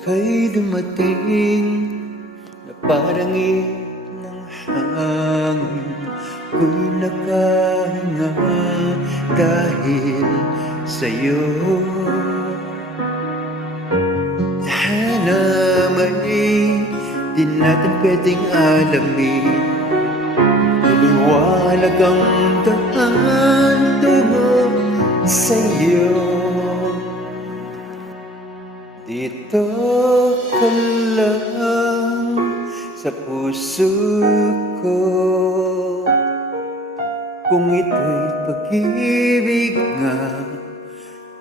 ika'y dumating na parang ng hangin. Ko'y nakahinga dahil sa'yo. Sana may di natin pwedeng alamin, maliwanag ang daan tungo sa'yo. Dito ka lang sa puso ko, kung ito'y pag-ibig nga,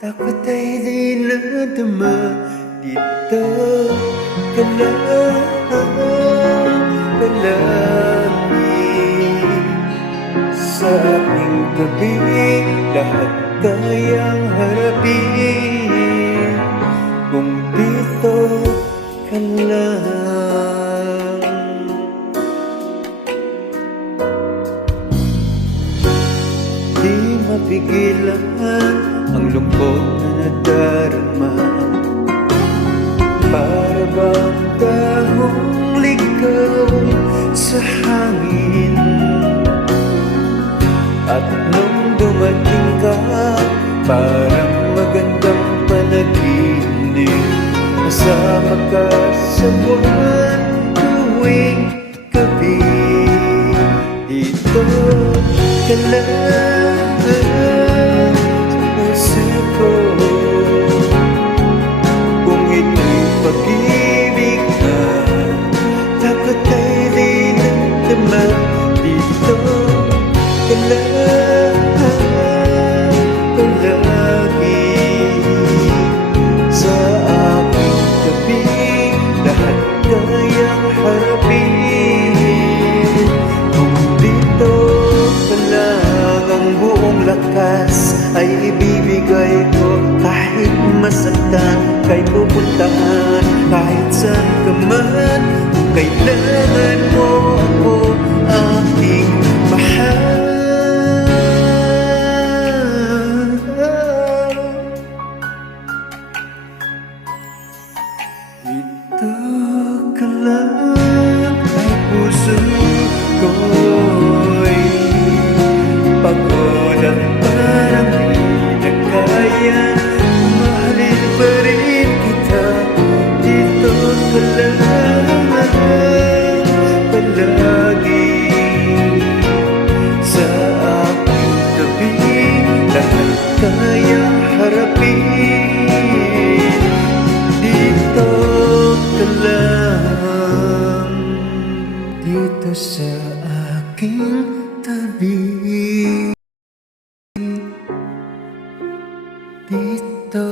takot ay di nadama. Dito ka lang palagi sa aking tabi, lahat kayang harapin kung dito ka lang. Di mapigilan ang lungkot na nadarama, para bang dahong ligaw sa hangin. At nung dumating ka, parang magandang panaginip, kasama ka sa buwan tuwing gabi. Dito ka lang sa puso ko, kung ito'y pag-ibig na, takot ay di nadama. Dito ka lang palagi sa aking tabi, lahat kayang harapin kung dito ka lang. Ang buong lakas ay ibibigay ko, kahit masaktan kay pupuntahan, kahit saan ka man, kung kailangan mo ako, aking mahal. Dito ka lang ay puso ko'y pagod at parang di na kaya, mahalin pa rin kita. Dito ka lang palagi sa aking tabi, lahat kayang harapin. Dito ka lang, dito sa aking tabi. Dito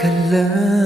ka lang.